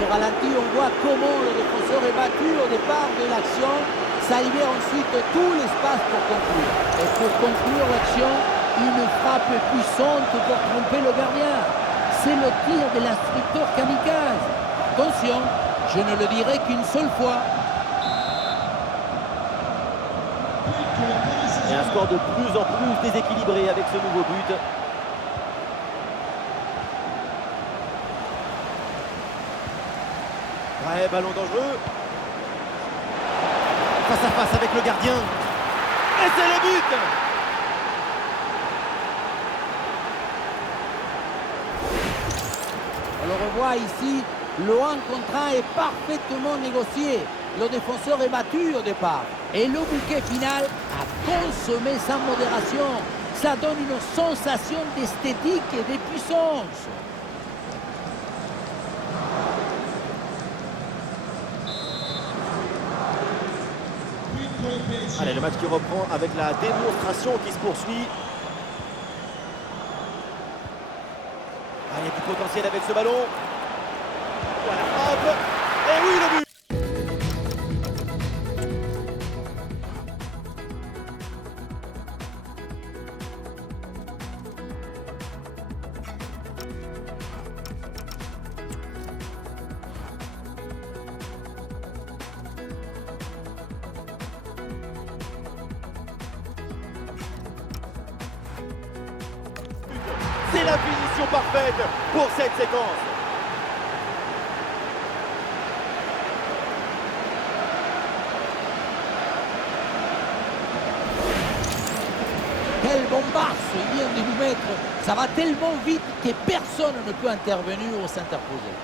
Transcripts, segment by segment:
ce ralenti, on voit comment le défenseur est battu au départ de l'action. Ça libère ensuite tout l'espace pour conclure. Et pour conclure l'action, une frappe puissante pour tromper le gardien. C'est le tir de l'instructeur kamikaze. Attention, je ne le dirai qu'une seule fois. Et un score de plus en plus déséquilibré avec ce nouveau but. Ouais, ballon dangereux. Face à face avec le gardien. Et c'est le but! On le revoit ici, le 1 contre 1 est parfaitement négocié. Le défenseur est battu au départ. Et le bouquet final a consommé sans modération. Ça donne une sensation d'esthétique et de puissance. Allez, le match qui reprend avec la démonstration qui se poursuit. Ah, il y a du potentiel avec ce ballon. Voilà, hop. Et oui, le but! C'est la finition parfaite pour cette séquence. Quelle bombasse il vient de nous mettre. Ça va tellement vite que personne ne peut intervenir ou s'interposer.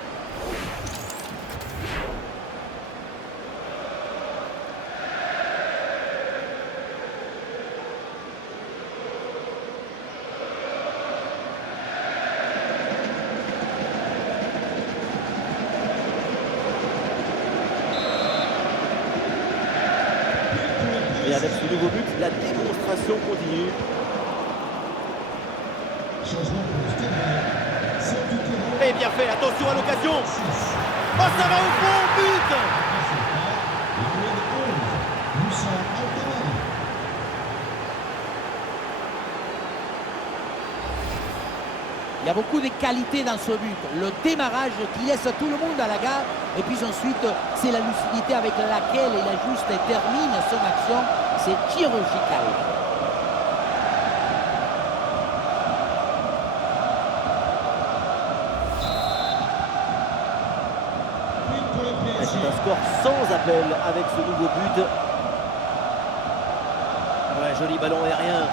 Et avec ce nouveau but, la démonstration continue. Et bien fait, attention à l'occasion. Oh, ça va au fond, but! Il y a beaucoup de qualité dans ce but. Le démarrage qui laisse tout le monde à la gare. Et puis ensuite, c'est la lucidité avec laquelle il ajuste et termine son action. C'est chirurgical. C'est un score sans appel avec ce nouveau but. Ouais, joli ballon aérien.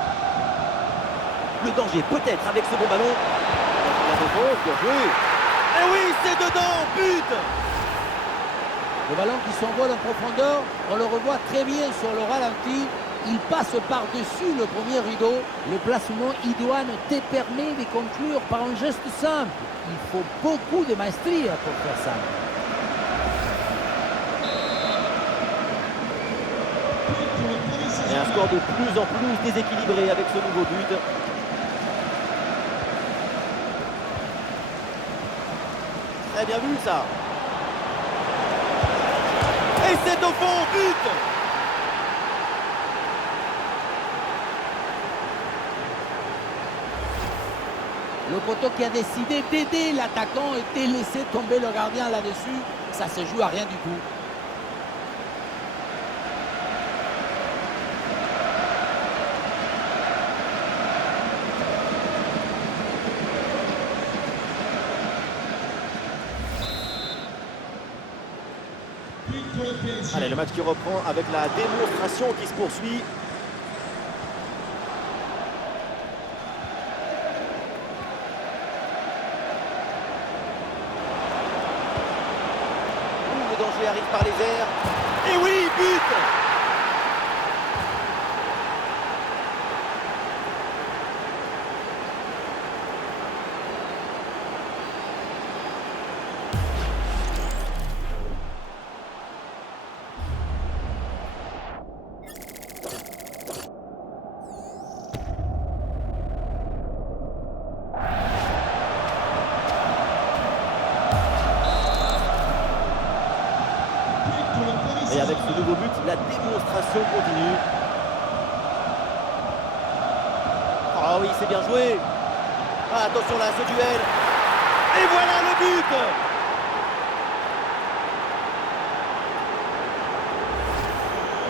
Le danger peut-être avec ce bon ballon. La défense, bien joué. Et oui, c'est dedans, but! Le ballon qui s'envole en profondeur, on le revoit très bien sur le ralenti. Il passe par-dessus le premier rideau. Le placement idoine te permet de conclure par un geste simple. Il faut beaucoup de maestria pour faire ça. Et un score de plus en plus déséquilibré avec ce nouveau but. Très bien vu ça. Et c'est au fond, but! Le poteau qui a décidé d'aider l'attaquant et de laisser tomber le gardien là-dessus, ça se joue à rien du tout. Allez, le match qui reprend avec la démonstration qui se poursuit. Le danger arrive par les airs. Et oui, but! la démonstration continue. Ah oui, c'est bien joué. Ah, attention là, ce duel. Et voilà le but.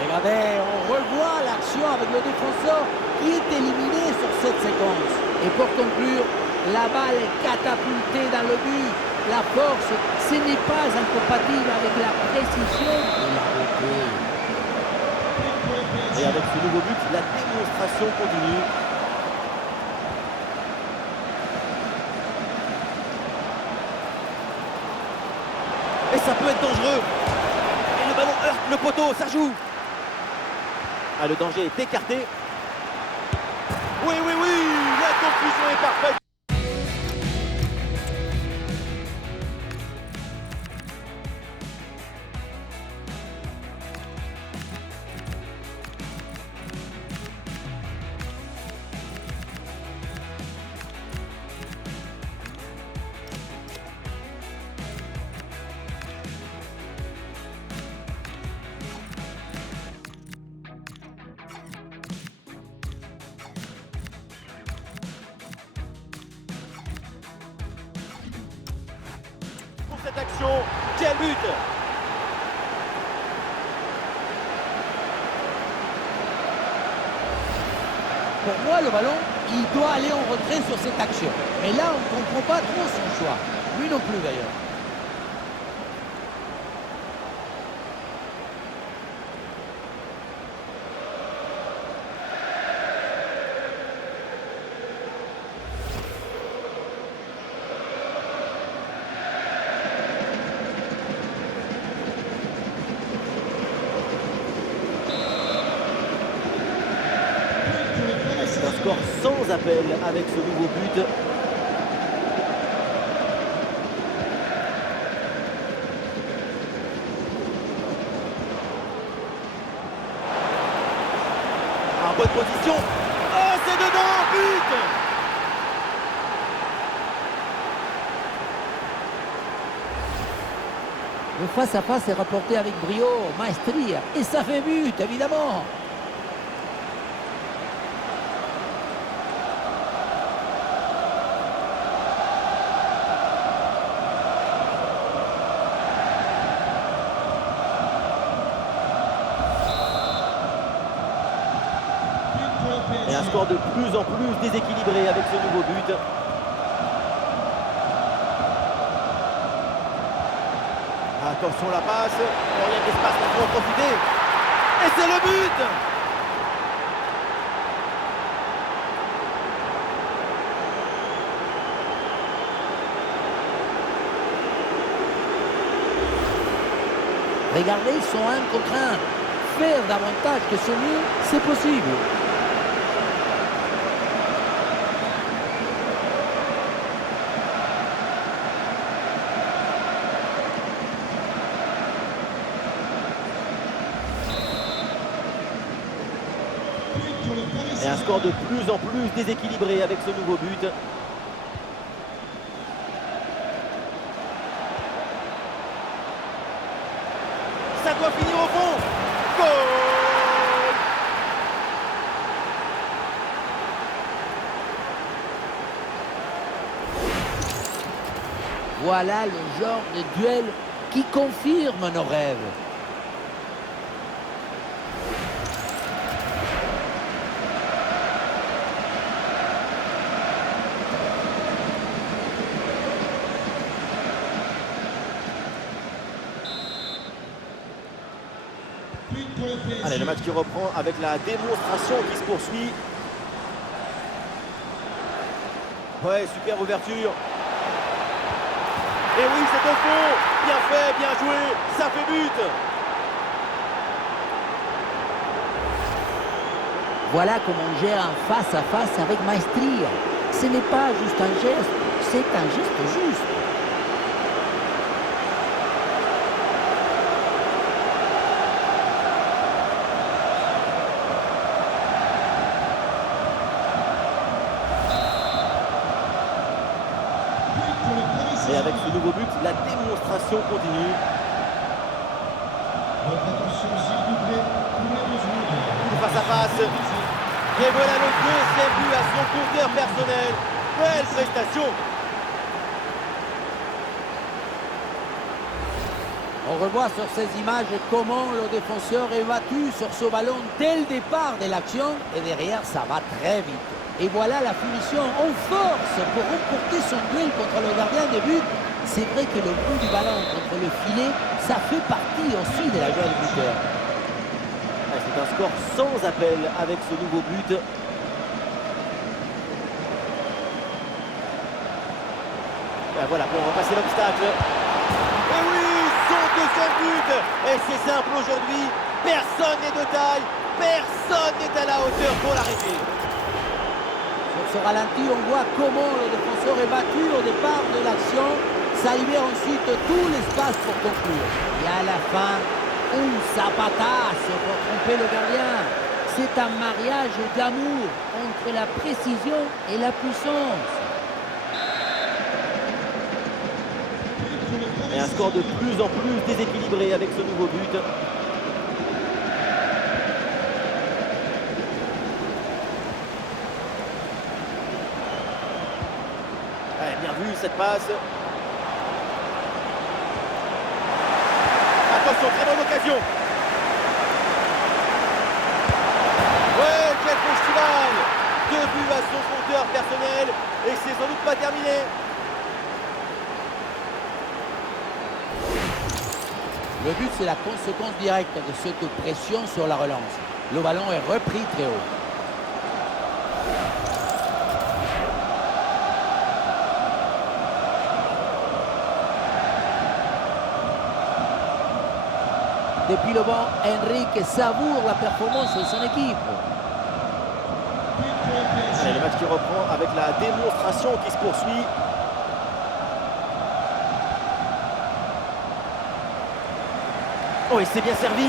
Regardez, on revoit l'action avec le défenseur qui est éliminé sur cette séquence. Et pour conclure, la balle est catapultée dans le but. La force, ce n'est pas incompatible avec la précision et la beauté. Et avec ce nouveau but, la démonstration continue. Et ça peut être dangereux. Et le ballon heurte le poteau, ça joue. Ah, le danger est écarté. Oui, oui, oui, la conclusion est parfaite. Cette action, quel but! Pour moi, le ballon, il doit aller en retrait sur cette action. Mais là, on ne comprend pas trop son choix. Lui non plus d'ailleurs. C'est un score sans appel avec ce nouveau but. En bonne position. Oh, c'est dedans, but! Le face-à-face est rapporté avec brio, maestria. Et ça fait but, évidemment. Et un score de plus en plus déséquilibré avec ce nouveau but. Attention la passe. Oh, il y a de l'espace pour en profiter. Et c'est le but! Regardez, ils sont un contre un. Faire davantage que ce mieux, c'est possible. Et un score de plus en plus déséquilibré avec ce nouveau but. Ça doit finir au fond. Goal! Voilà le genre de duel qui confirme nos rêves. Allez, le match qui reprend avec la démonstration qui se poursuit. Ouais, super ouverture. Et oui, c'est au fond. Bien fait, bien joué. Ça fait but. Voilà comment on gère un face-à-face avec maestria. Ce n'est pas juste un geste, c'est un geste juste. Et avec ce nouveau but, la démonstration continue. Face à face. Et voilà le deuxième but à son compteur personnel. Belle prestation. On revoit sur ces images comment le défenseur est battu sur ce ballon dès le départ de l'action et derrière ça va très vite. Et voilà la finition en force pour remporter son duel contre le gardien de but. C'est vrai que le coup du ballon contre le filet, ça fait partie aussi de la joie du buteur. C'est un score sans appel avec ce nouveau but. Et voilà pour repasser l'obstacle. Et oui, son deuxième but. Et c'est simple aujourd'hui. Personne n'est de taille. Personne n'est à la hauteur pour l'arrêter. Sur ce ralenti, on voit comment le défenseur est battu au départ de l'action. Ça libère ensuite tout l'espace pour conclure. Et à la fin, un zapatasse pour tromper le gardien. C'est un mariage d'amour entre la précision et la puissance. Et un score de plus en plus déséquilibré avec ce nouveau but. Ouais, bien vu cette passe. Attention, très bonne occasion. Ouais, quel festival. 2 buts à son compteur personnel et c'est sans doute pas terminé. Le but, c'est la conséquence directe de cette pression sur la relance. Le ballon est repris très haut. Depuis le banc, Enrique savoure la performance de son équipe. C'est le match qui reprend avec la démonstration qui se poursuit. Oh, et c'est bien servi.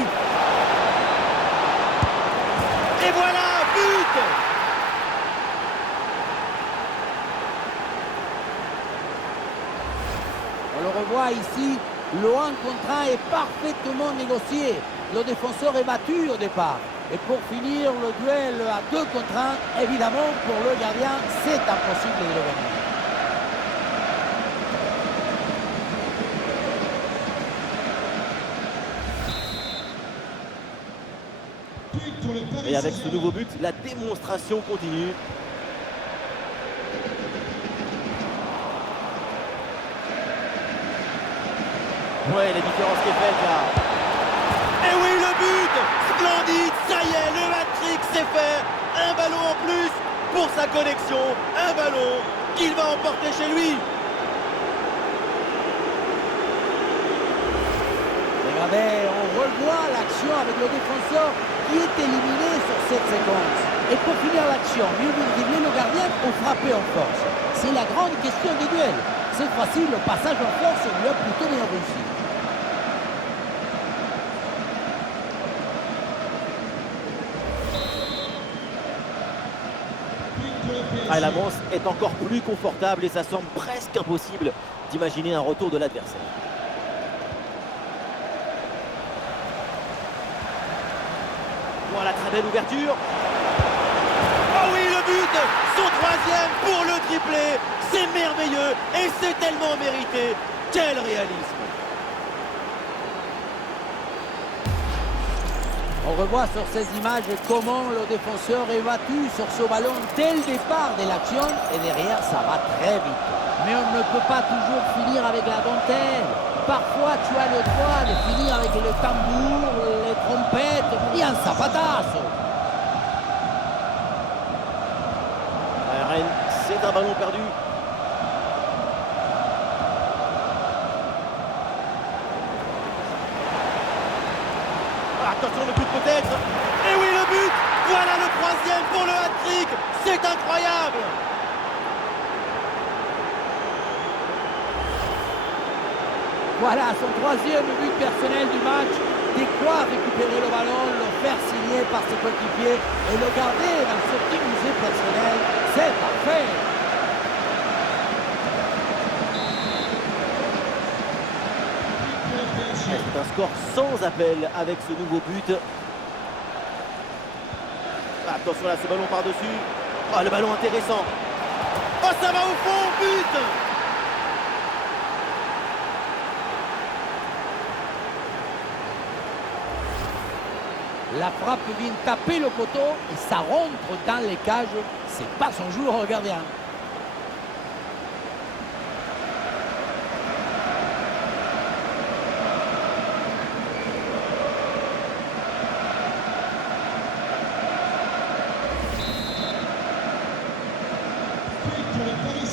Et voilà, but! On le revoit ici, le 1 contre 1 est parfaitement négocié. Le défenseur est battu au départ. Et pour finir le duel à 2 contre 1, évidemment, pour le gardien, c'est impossible de le gagner. Et avec ce nouveau but, la démonstration continue. Ouais, la différence qui est faite là. Et oui, le but! Splendide, ça y est, le hat-trick c'est fait. Un ballon en plus pour sa connexion. Un ballon qu'il va emporter chez lui. Regardez, on revoit l'action avec le défenseur qui est éliminé sur cette séquence. Et pour finir l'action, mieux vaut dribbler le gardien ou frapper en force. C'est la grande question du duel. Cette fois-ci, le passage en force lui a plutôt bien réussi. Ah, l'avance est encore plus confortable et ça semble presque impossible d'imaginer un retour de l'adversaire. Voilà, très belle ouverture. Oh oui, le but! Son troisième pour le triplé. C'est merveilleux et c'est tellement mérité. Quel réalisme! On revoit sur ces images comment le défenseur est battu sur ce ballon dès le départ de l'action et derrière ça va très vite. Mais on ne peut pas toujours finir avec la dentelle. Parfois tu as le droit de finir avec le tambour, les trompettes et un zapatasso. Rennes, c'est un ballon perdu. Attention, le but peut-être. Et oui, le but. Voilà le troisième pour le hat-trick. C'est incroyable. Voilà son troisième but personnel du match. De quoi récupérer le ballon, le faire signer par ses coéquipiers et le garder dans ce petit musée personnel. C'est parfait. C'est un score sans appel avec ce nouveau but. Attention là, ce ballon par-dessus. Oh, le ballon intéressant. Oh, ça va au fond, but! La frappe vient taper le poteau et ça rentre dans les cages. C'est pas son jour au gardien.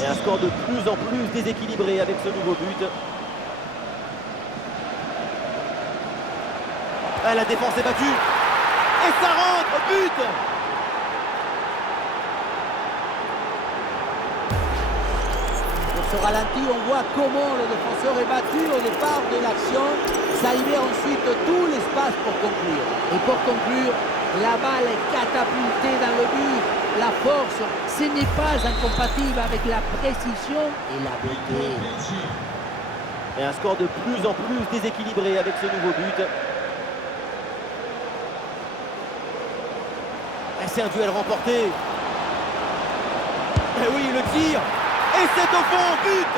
Et un score de plus en plus déséquilibré avec ce nouveau but. Ah, la défense est battue. Et ça rentre, but! Pour ce ralenti, on voit comment le défenseur est battu au départ de l'action. Ça libère ensuite tout l'espace pour conclure. Et pour conclure, la balle est catapultée dans le but. La force, ce n'est pas incompatible avec la précision et la beauté. Et un score de plus en plus déséquilibré avec ce nouveau but. Et c'est un duel remporté. Et oui, le tir. Et c'est au fond, but!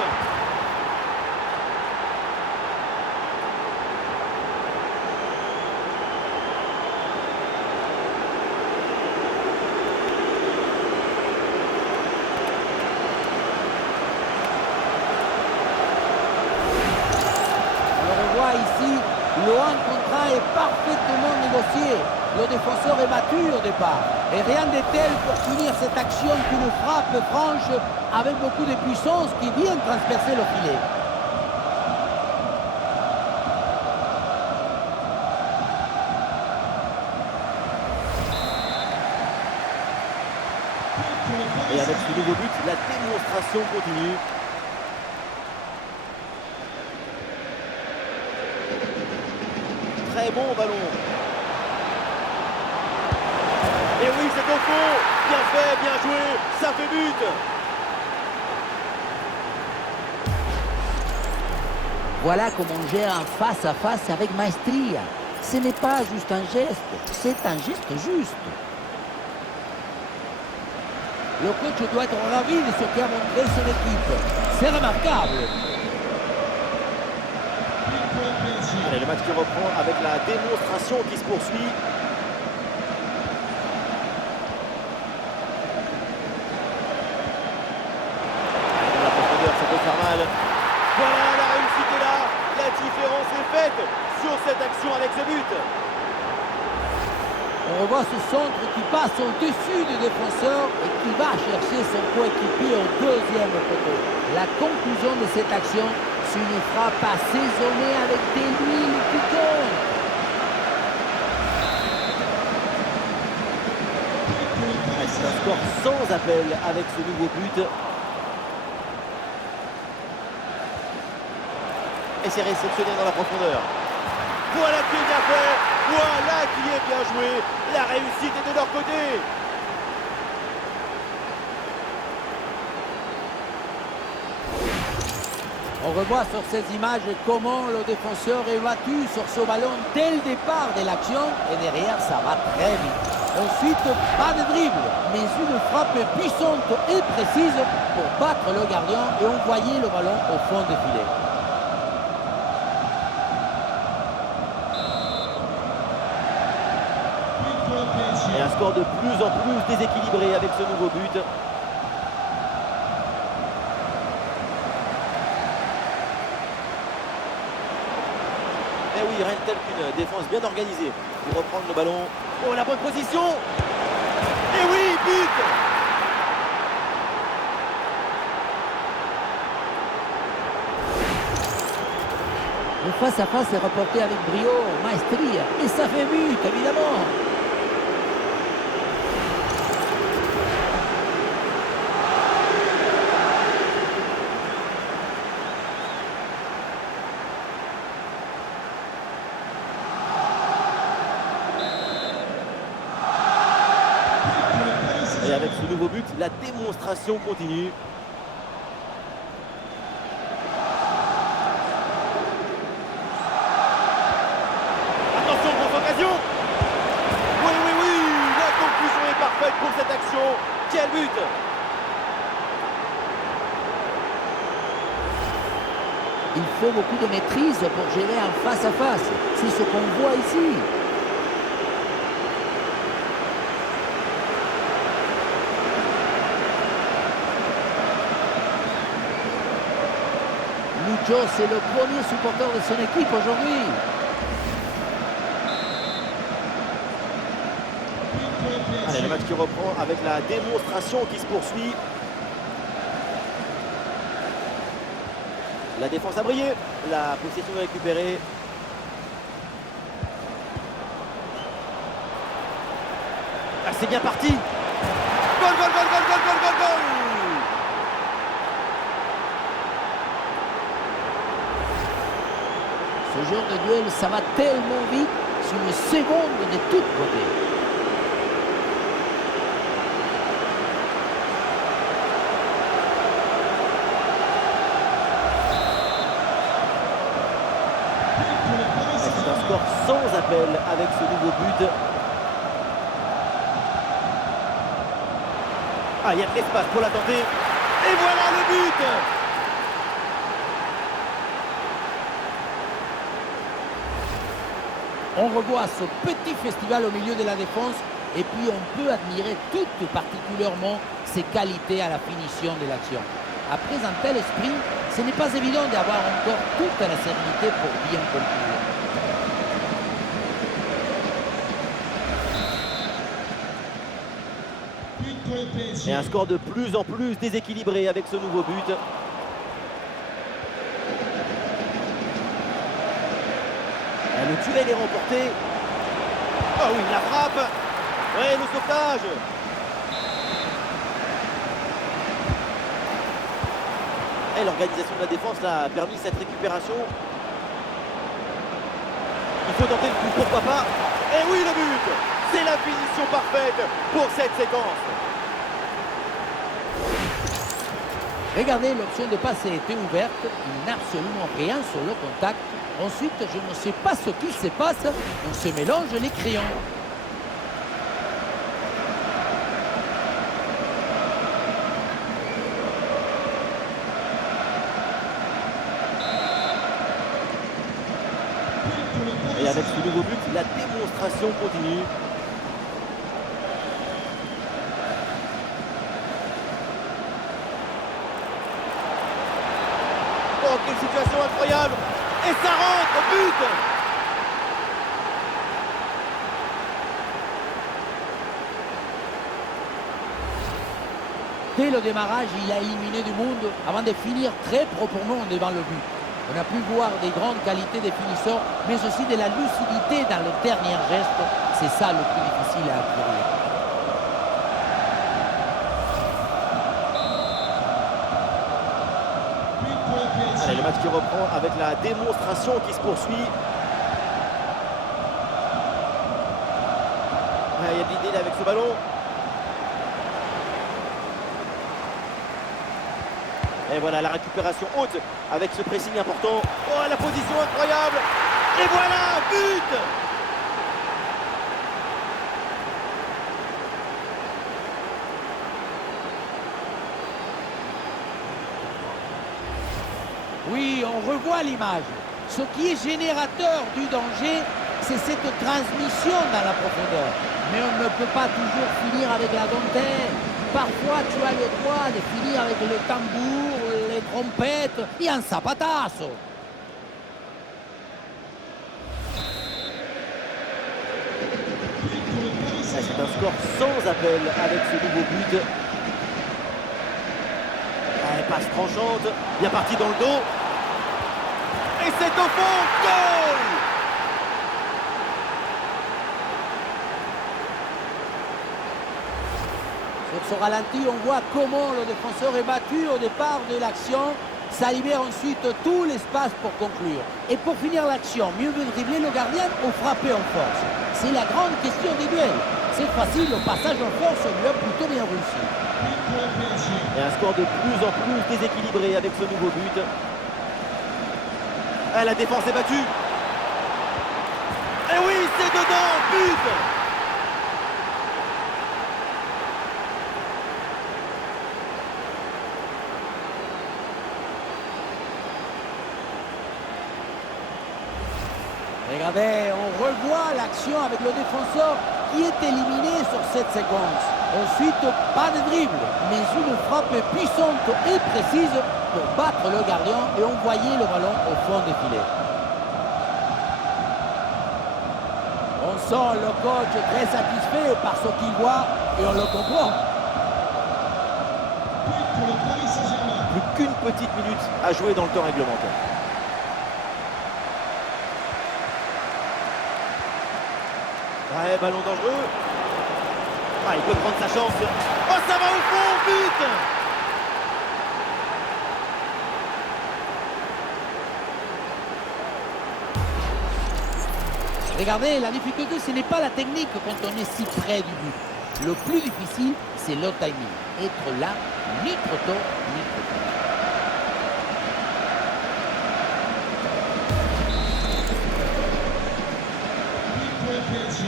Ici, le 1 contre 1 est parfaitement négocié. Le défenseur est battu au départ. Et rien de tel pour finir cette action qu'une frappe franche avec beaucoup de puissance qui vient transpercer le filet. Et avec ce nouveau but, la démonstration continue. Très bon ballon. Et oui, c'est au fond. Bien fait, bien joué. Ça fait but. Voilà comment on gère un face-à-face avec maestria. Ce n'est pas juste un geste, c'est un geste juste. Le coach doit être ravi de ce qu'a montré son équipe. C'est remarquable. Allez, le match qui reprend avec la démonstration qui se poursuit. Dans la profondeur, ça peut faire mal. Voilà, la réussite est là. La différence est faite sur cette action avec ce but. On revoit ce centre qui passe au-dessus du défenseur et qui va chercher son coéquipier au deuxième poteau. La conclusion de cette action, c'est une frappe assaisonnée avec des huiles piquantes. C'est un score sans appel avec ce nouveau but. Et c'est réceptionné dans la profondeur. Voilà qui est bien fait. Voilà qui est bien joué. La réussite est de leur côté. On revoit sur ces images comment le défenseur est battu sur ce ballon dès le départ de l'action et derrière ça va très vite. Ensuite, pas de dribble, mais une frappe puissante et précise pour battre le gardien et envoyer le ballon au fond du filet. Et un score de plus en plus déséquilibré avec ce nouveau but. Et oui, rien de tel qu'une défense bien organisée pour reprendre le ballon. Oh, la bonne position. Et oui, but. Le face-à-face est reporté avec brio, maestria, et ça fait but, évidemment. Et avec ce nouveau but, la démonstration continue. Il faut beaucoup de maîtrise pour gérer en face à face. C'est ce qu'on voit ici. Lucho, c'est le premier supporter de son équipe aujourd'hui. Allez, le match qui reprend avec la démonstration qui se poursuit. La défense a brillé, la possession est récupérée. Ah, c'est bien parti. Goal, goal, goal, goal, goal, goal, goal, goal. Ce genre de duel, ça va tellement vite, sur une seconde de toutes côtés. C'est un score sans appel avec ce nouveau but. Ah, il y a de l'espace pour la tenter. Et voilà le but. On revoit ce petit festival au milieu de la défense et puis on peut admirer tout particulièrement ses qualités à la finition de l'action. Après un tel esprit, ce n'est pas évident d'avoir encore toute la sérénité pour bien conclure. Et un score de plus en plus déséquilibré avec ce nouveau but. Le duel est remporté. Oh oui, la frappe. Ouais, le sauvetage. Et l'organisation de la défense là, a permis cette récupération. Il faut tenter le coup, pourquoi pas. Et oui, le but. C'est la finition parfaite pour cette séquence. Regardez, l'option de passe était ouverte, il n'a absolument rien sur le contact. Ensuite, je ne sais pas ce qui se passe, on se mélange les crayons. Et avec ce nouveau but, la démonstration continue. Oh, quelle situation incroyable! Et ça rentre, but! Dès le démarrage, il a éliminé du monde avant de finir très proprement devant le but. On a pu voir des grandes qualités des finisseurs, mais aussi de la lucidité dans le dernier geste. C'est ça le plus difficile à acquérir. Allez, le match qui reprend avec la démonstration qui se poursuit. Ah, il y a de l'idée là avec ce ballon. Et voilà la récupération haute avec ce pressing important. Oh, la position incroyable. Et voilà, but! Oui, on revoit l'image. Ce qui est générateur du danger, c'est cette transmission dans la profondeur. Mais on ne peut pas toujours finir avec la dentelle. Parfois, tu as le droit de finir avec les tambours, les trompettes et un zapatazo. C'est un score sans appel avec ce nouveau but. Passe tranchante, bien parti dans le dos. Et c'est au fond, goal! Sur ce ralenti, on voit comment le défenseur est battu au départ de l'action. Ça libère ensuite tout l'espace pour conclure. Et pour finir l'action, mieux vaut dribbler le gardien ou frapper en force. C'est la grande question des duels. C'est facile, le passage en force lui a plutôt bien réussi. Et un score de plus en plus déséquilibré avec ce nouveau but. Ah, la défense est battue. Et oui, c'est dedans, but! Regardez, on revoit l'action avec le défenseur qui est éliminé sur cette séquence. Ensuite, pas de dribble, mais une frappe puissante et précise pour battre le gardien et envoyer le ballon au fond des filets. On sent le coach très satisfait par ce qu'il voit et on le comprend. Plus qu'une petite minute à jouer dans le temps réglementaire. Ouais, ballon dangereux. Ah, il peut prendre sa chance. Oh, ça va au fond, but! Regardez, la difficulté, ce n'est pas la technique quand on est si près du but. Le plus difficile, c'est le timing. Être là, ni trop tôt, ni trop tard.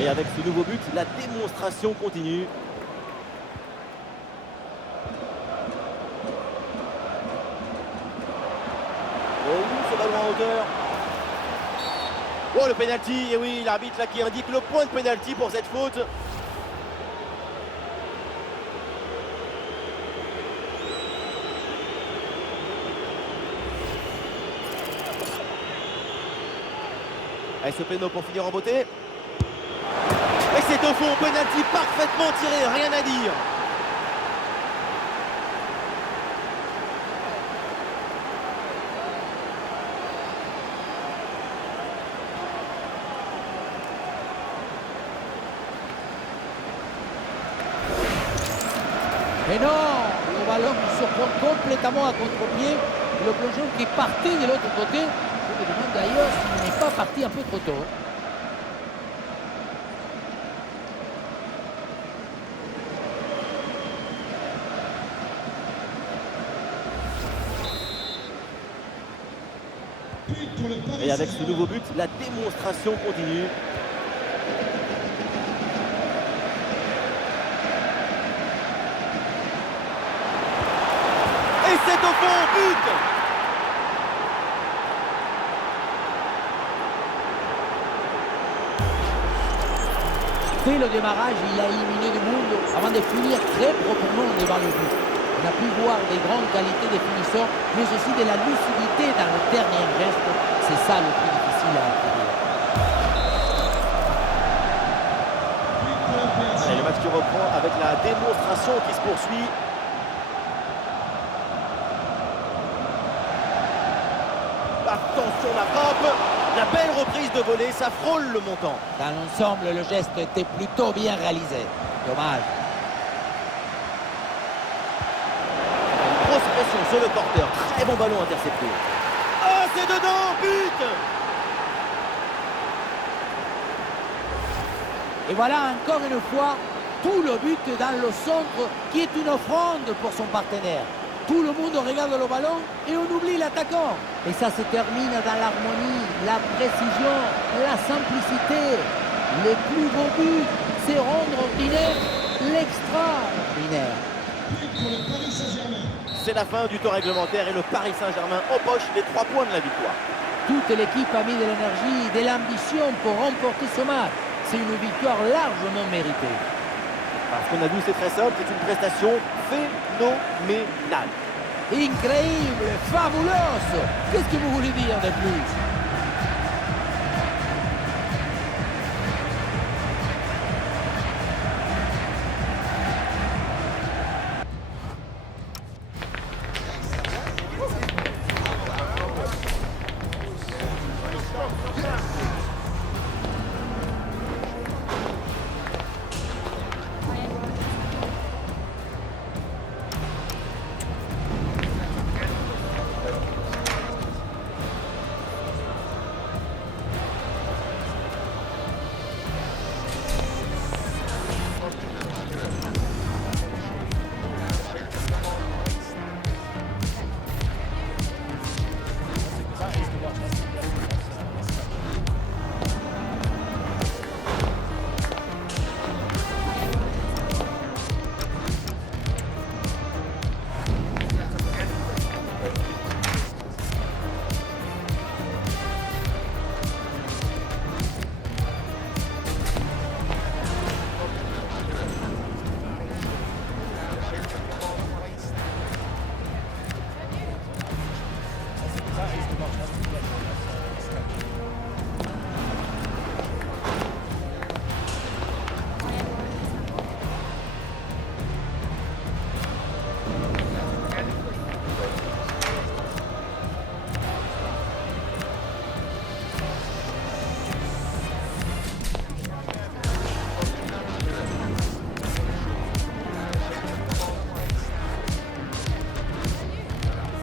Et avec ce nouveau but, la démonstration continue. Oh, ce ballon en hauteur. Oh, le pénalty. Et oui, l'arbitre là qui indique le point de pénalty pour cette faute. Et ce péno pour finir en beauté. Et c'est au fond, penalty parfaitement tiré, rien à dire. Mais non, le ballon qui se prend complètement à contre-pied. Le plongeon qui partait de l'autre côté. Je me demande d'ailleurs s'il n'est pas parti un peu trop tôt. Et avec ce nouveau but, la démonstration continue. Et c'est au fond, but! Dès le démarrage, il a éliminé du monde avant de finir très proprement devant le but. On a pu voir des grandes qualités des finisseurs, mais aussi de la lucidité dans le dernier geste. C'est ça le plus difficile à atteindre. Et le match qui reprend avec la démonstration qui se poursuit. Attention la frappe, la belle reprise de volée, ça frôle le montant. Dans l'ensemble, le geste était plutôt bien réalisé. Dommage. Une grosse pression sur le porteur, très bon ballon intercepté. Oh, c'est dedans, but! Et voilà encore une fois tout le but dans le centre qui est une offrande pour son partenaire. Tout le monde regarde le ballon et on oublie l'attaquant. Et ça se termine dans l'harmonie, la précision, la simplicité. Le plus beau but, c'est rendre ordinaire l'extraordinaire. C'est la fin du temps réglementaire et le Paris Saint-Germain empoche les 3 points de la victoire. Toute l'équipe a mis de l'énergie, de l'ambition pour remporter ce match. C'est une victoire largement méritée. Parce qu'on a vu, c'est très simple, c'est une prestation phénoménale. Incroyable, fabuloso. Qu'est-ce que vous voulez dire de plus?